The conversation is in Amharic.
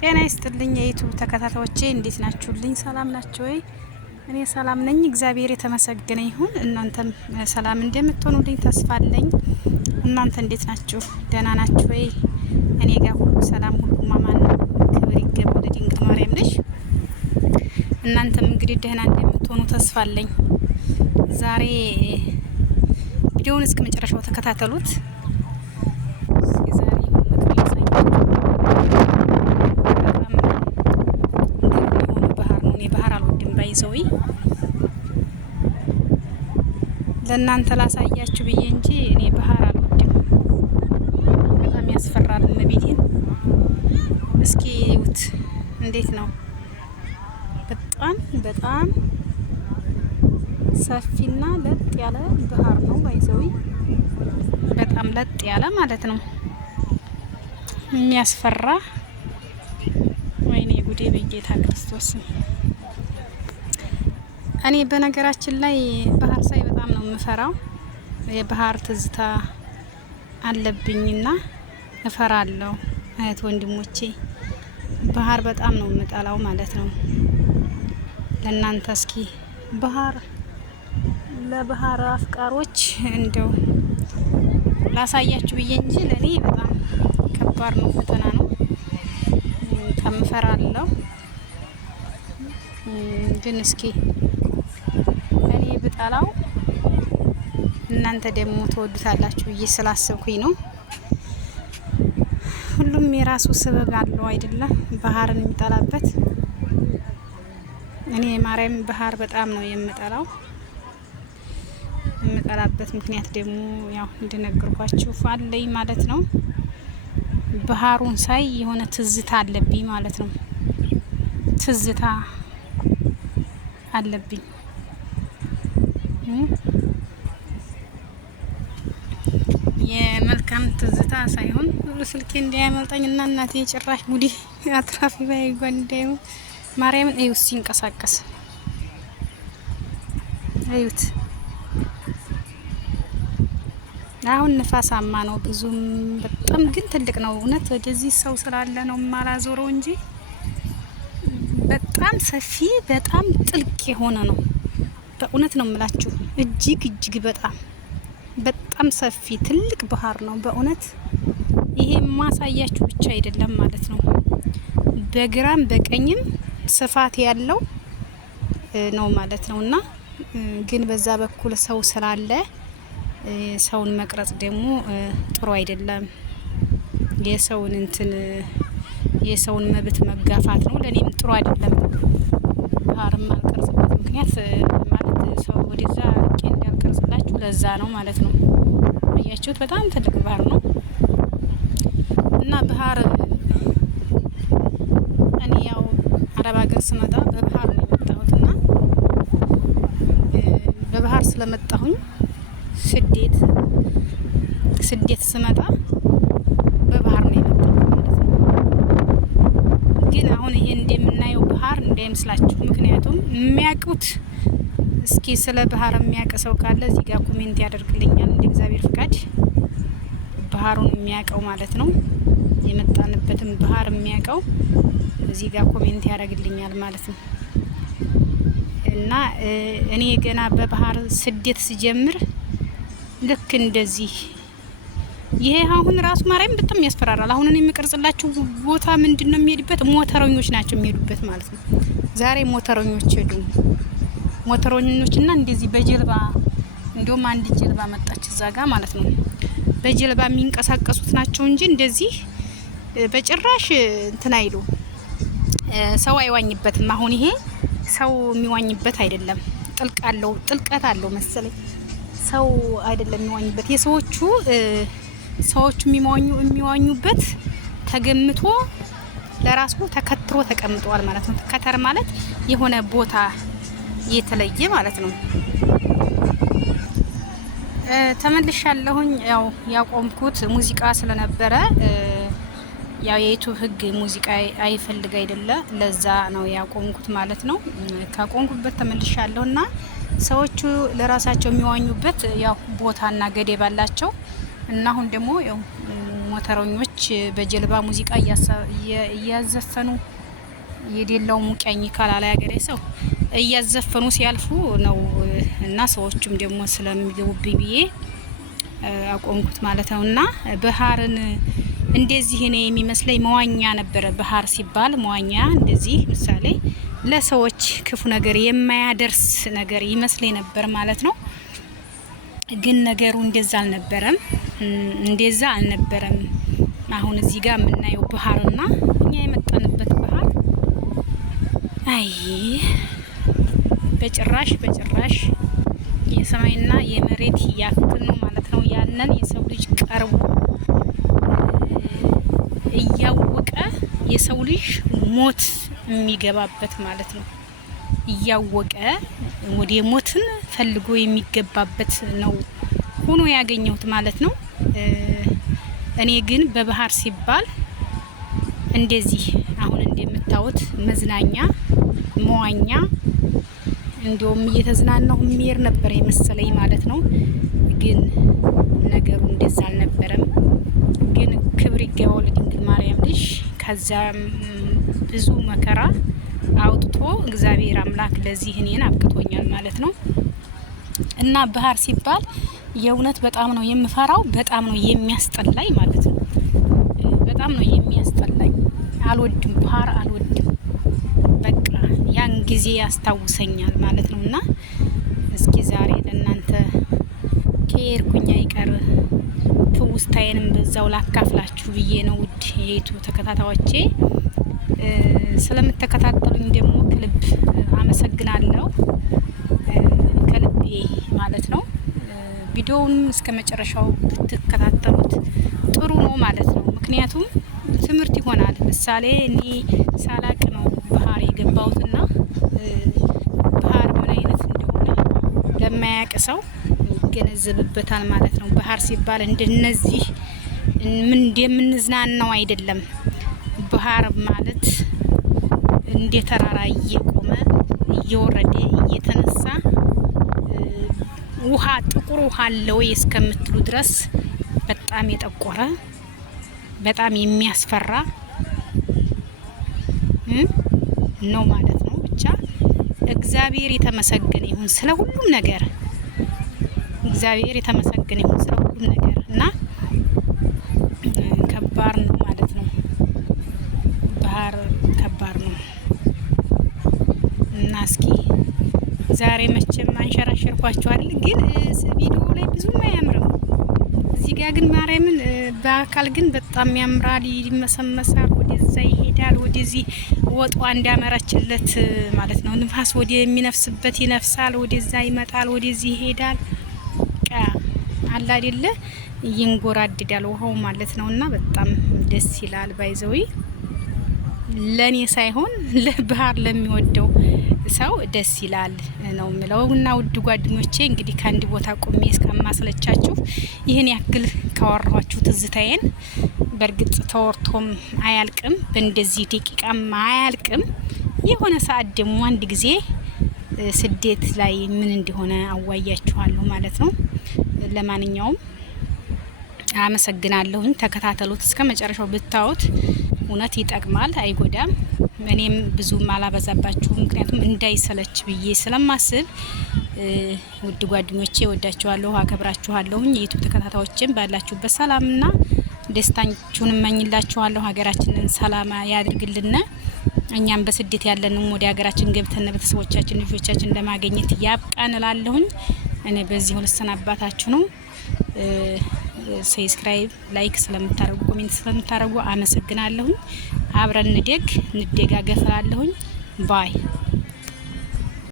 ጤና ይስጥልኝ የዩቲዩብ ተከታታዮቼ እንዴት ናችሁልኝ? ሰላም ናችሁ ወይ? እኔ ሰላም ነኝ፣ እግዚአብሔር የተመሰገነ ይሁን። እናንተም ሰላም እንደምትሆኑልኝ ተስፋ አለኝ። እናንተ እንዴት ናችሁ? ደህና ናችሁ ወይ? እኔ ጋር ሁሉ ሰላም፣ ሁሉ ማማን ነው። ክብር ይገባው ለድንግል ማርያም ነሽ። እናንተም እንግዲህ ደህና እንደምትሆኑ ተስፋ አለኝ። ዛሬ ቪዲዮውን እስከ መጨረሻው ተከታተሉት። ይዘው ለእናንተ ላሳያችሁ ብዬ እንጂ እኔ ባህር አልወድም። በጣም ያስፈራል። መቤቴን እስኪ እዩት እንዴት ነው! በጣም ሰፊና ለጥ ያለ ባህር ነው። ባይዘው በጣም ለጥ ያለ ማለት ነው። የሚያስፈራ ወይኔ ጉዴ በጌታ ክርስቶስ። እኔ በነገራችን ላይ ባህር ሳይ በጣም ነው የምፈራው። የባህር ትዝታ አለብኝና እፈራለሁ። እህት ወንድሞቼ ባህር በጣም ነው የምጠላው ማለት ነው። ለእናንተ እስኪ ባህር ለባህር አፍቃሮች እንደው ላሳያችሁ ብዬ እንጂ ለኔ በጣም ከባድ ነው፣ ፈተና ነው። ከምፈራለሁ ግን እስኪ እኔ ብጠላው እናንተ ደግሞ ተወዱታላችሁ ብዬ ስላሰብኩኝ ነው። ሁሉም የራሱ ሰበብ አለው አይደለ? ባህርን የሚጠላበት። እኔ ማርያም ባህር በጣም ነው የምጠላው። የምጠላበት ምክንያት ደግሞ ያው እንደነገርኳችሁ አለኝ ማለት ነው። ባህሩን ሳይ የሆነ ትዝታ አለብኝ ማለት ነው። ትዝታ አለብኝ። የመልካም ትዝታ ሳይሆን ሁሉ ስልኬ እንዳያመልጠኝ እና እናቴ ጭራሽ ሙዲ አትራፊ ባይ ጓንዳዩ ማርያምን እዩት ሲንቀሳቀስ እዩት። አሁን ንፋሳማ ነው ብዙም፣ በጣም ግን ትልቅ ነው እውነት። ወደዚህ ሰው ስላለ ነው ማላዞረው እንጂ በጣም ሰፊ በጣም ጥልቅ የሆነ ነው። በእውነት ነው የምላችሁ፣ እጅግ በጣም ሰፊ ትልቅ ባህር ነው በእውነት። ይሄ ማሳያችሁ ብቻ አይደለም ማለት ነው፣ በግራም በቀኝም ስፋት ያለው ነው ማለት ነው። እና ግን በዛ በኩል ሰው ስላለ ሰውን መቅረጽ ደግሞ ጥሩ አይደለም። የሰውን መብት መጋፋት ነው። ለኔም ጥሩ አይደለም። ባህርም አልቀርጽበት ምክንያት ማለት ሰው ወደዛ ቄን ያልቀርጽላችሁ ለዛ ነው ማለት ነው። አያችሁት? በጣም ትልቅ ባህር ነው እና ባህር እኔ ያው አረብ ሀገር ስመጣ በባህር ነው የመጣሁትና በባህር ስለመጣሁኝ ስደት ስመጣ በባህር ነው የመጣሁት ማለት ነው። ግን አሁን ይሄ እንደምናየው ባህር እንዳይመስላችሁ። ምክንያቱም የሚያውቁት እስኪ ስለ ባህር የሚያውቅ ሰው ካለ እዚህ ጋር ኮሜንት ያደርግልኛል። እንደ እግዚአብሔር ፍቃድ ባህሩን የሚያውቀው ማለት ነው፣ የመጣንበትን ባህር የሚያውቀው እዚህ ጋር ኮሜንት ያደርግልኛል ማለት ነው። እና እኔ ገና በባህር ስደት ስጀምር ልክ እንደዚህ ይሄ አሁን ራሱ ማርያም በጣም ያስፈራራል። አሁን እኔ የምቀርጽላችሁ ቦታ ምንድነው የሚሄድበት? ሞተረኞች ናቸው የሚሄዱበት ማለት ነው። ዛሬ ሞተረኞች ሄዱ። ሞተረኞችና እንደዚህ በጀልባ እንደውም አንድ ጀልባ መጣች እዛ ጋር ማለት ነው። በጀልባ የሚንቀሳቀሱት ናቸው እንጂ እንደዚህ በጭራሽ እንትን አይሉ። ሰው አይዋኝበትም። አሁን ይሄ ሰው የሚዋኝበት አይደለም። ጥልቀት አለው መሰለኝ። ሰው አይደለም የሚዋኝበት። ሰዎቹ የሚዋኙበት ተገምቶ ለራሱ ተከትሮ ተቀምጧል ማለት ነው። ከተር ማለት የሆነ ቦታ የተለየ ማለት ነው። ተመልሻለሁኝ። ያው ያቆምኩት ሙዚቃ ስለነበረ ያው የዩቲዩብ ህግ ሙዚቃ አይፈልግ አይደለ? ለዛ ነው ያቆምኩት ማለት ነው። ካቆምኩበት ተመልሻለሁና ሰዎቹ ለራሳቸው የሚዋኙበት ያው ቦታና ገደብ አላቸው። እና አሁን ደግሞ ያው ሞተረኞች በጀልባ ሙዚቃ እያዘፈኑ የሌላው ሙቀኝ ካላላ ያገሬ ሰው እያዘፈኑ ሲያልፉ ነው እና ሰዎችም ደግሞ ስለሚገቡብኝ ብዬ አቆምኩት ማለት ነውና ባህርን እንደዚህ ነው የሚመስለኝ። መዋኛ ነበረ ባህር ሲባል መዋኛ እንደዚህ ምሳሌ ለሰዎች ክፉ ነገር የማያደርስ ነገር ይመስለኝ ነበር ማለት ነው። ግን ነገሩ እንደዛ አልነበረም። አሁን እዚህ ጋር የምናየው ባህርና እኛ የመጣንበት ባህር አይ በጭራሽ የሰማይና የመሬት ያክል ነው ማለት ነው። ያንን የሰው ልጅ ቀርቦ እያወቀ የሰው ልጅ ሞት የሚገባበት ማለት ነው። እያወቀ ወደ ሞትን ፈልጎ የሚገባበት ነው ሆኖ ያገኘሁት ማለት ነው። እኔ ግን በባህር ሲባል እንደዚህ አሁን እንደምታዩት መዝናኛ መዋኛ እንደውም እየተዝናናሁ የሚሄድ ነበር የመሰለኝ ማለት ነው። ግን ነገሩ እንደዛ አልነበረም። ግን ክብር ይገባው ለድንግል ማርያም ልጅ ከዛ ብዙ መከራ አውጥቶ እግዚአብሔር አምላክ ለዚህ እኔን አብቅቶኛል ማለት ነው። እና ባህር ሲባል የእውነት በጣም ነው የምፈራው፣ በጣም ነው የሚያስጠላኝ ማለት ነው። በጣም ነው የሚያስጠላኝ። አልወድም፣ ባህር አልወድም። በቃ ያን ጊዜ ያስታውሰኛል ማለት ነውና እስኪ ዛሬ ለእናንተ ከሄድኩኝ አይቀር ትውስታዬንም በዛው ላካፍላችሁ ብዬ ነው። ውድ የዩቲዩብ ተከታታዮቼ ስለምትከታተሉኝ ደግሞ ከልብ አመሰግናለሁ፣ ከልቤ ማለት ነው። ቪዲዮውን እስከ መጨረሻው ብትከታተሉት ጥሩ ነው ማለት ነው። ምክንያቱም ትምህርት ይሆናል። ምሳሌ እኔ ሳላቅ ነው ባህር የገባሁትና ባህር ምን አይነት እንደሆነ ለማያውቅ ሰው ይገነዘብበታል ማለት ነው። ባህር ሲባል እንደነዚህ ምን እንደምንዝናናው አይደለም። ባህር ማለት እንደ ተራራ እየቆመ እየወረደ እየተነሳ ውሃ ጥቁር ውሃ አለው እስከምትሉ ድረስ በጣም የጠቆረ በጣም የሚያስፈራ ነው ማለት ነው። ብቻ እግዚአብሔር የተመሰገነ ይሁን ስለ ሁሉም ነገር፣ እግዚአብሔር የተመሰገነ ይሁን ስለ ሁሉም ነገር እና ከባድ ነው ማለት ነው። ባህር ከባድ ነው እና እስኪ ዛሬ መቼም አንሸራሸርኳችኋል፣ ግን ቪዲዮ ላይ ብዙም አያምርም። እዚህ ጋር ግን ማርያምን በአካል ግን በጣም ያምራል፣ ይመሰመሳል፣ ወደዛ ይሄዳል፣ ወደዚህ ወጧ እንዳመራችለት ማለት ነው። ንፋስ ወደ የሚነፍስበት ይነፍሳል፣ ወደዛ ይመጣል፣ ወደዚህ ይሄዳል። አላ አይደለ ይንጎራድዳል ውሃው ማለት ነውና በጣም ደስ ይላል። ባይዘዊ ለኔ ሳይሆን ለባህር ለሚወደው ሰው ደስ ይላል ነው ምለው። እና ውድ ጓደኞቼ እንግዲህ ከአንድ ቦታ ቆሜ እስከማስለቻችሁ ይህን ያክል ካወራኋችሁ ትዝታዬን በእርግጥ ተወርቶም አያልቅም፣ በእንደዚህ ደቂቃም አያልቅም። የሆነ ሰዓት ደግሞ አንድ ጊዜ ስደት ላይ ምን እንደሆነ አዋያችኋለሁ ማለት ነው። ለማንኛውም አመሰግናለሁኝ። ተከታተሉት እስከ መጨረሻው ብታዩት እውነት ይጠቅማል፣ አይጎዳም። እኔም ብዙም አላበዛባችሁ ምክንያቱም እንዳይሰለች ብዬ ስለማስብ ውድ ጓደኞቼ ወዳችኋለሁ፣ አከብራችኋለሁኝ። የዩቲዩብ ተከታታዮችን ባላችሁበት ሰላምና ደስታችሁን እመኝላችኋለሁ። ሀገራችንን ሰላም ያድርግልን። እኛም በስደት ያለንም ወደ ሀገራችን ገብተን ቤተሰቦቻችን ልጆቻችን ለማግኘት ያብቃን እላለሁኝ። እኔ በዚህ ልሰናባታችሁ ነው። ሰብስክራይብ ላይክ ስለምታረጉ ኮሜንት ስለምታረጉ አመሰግናለሁ። አብረን እንደጋገፋለሁኝ። ባይ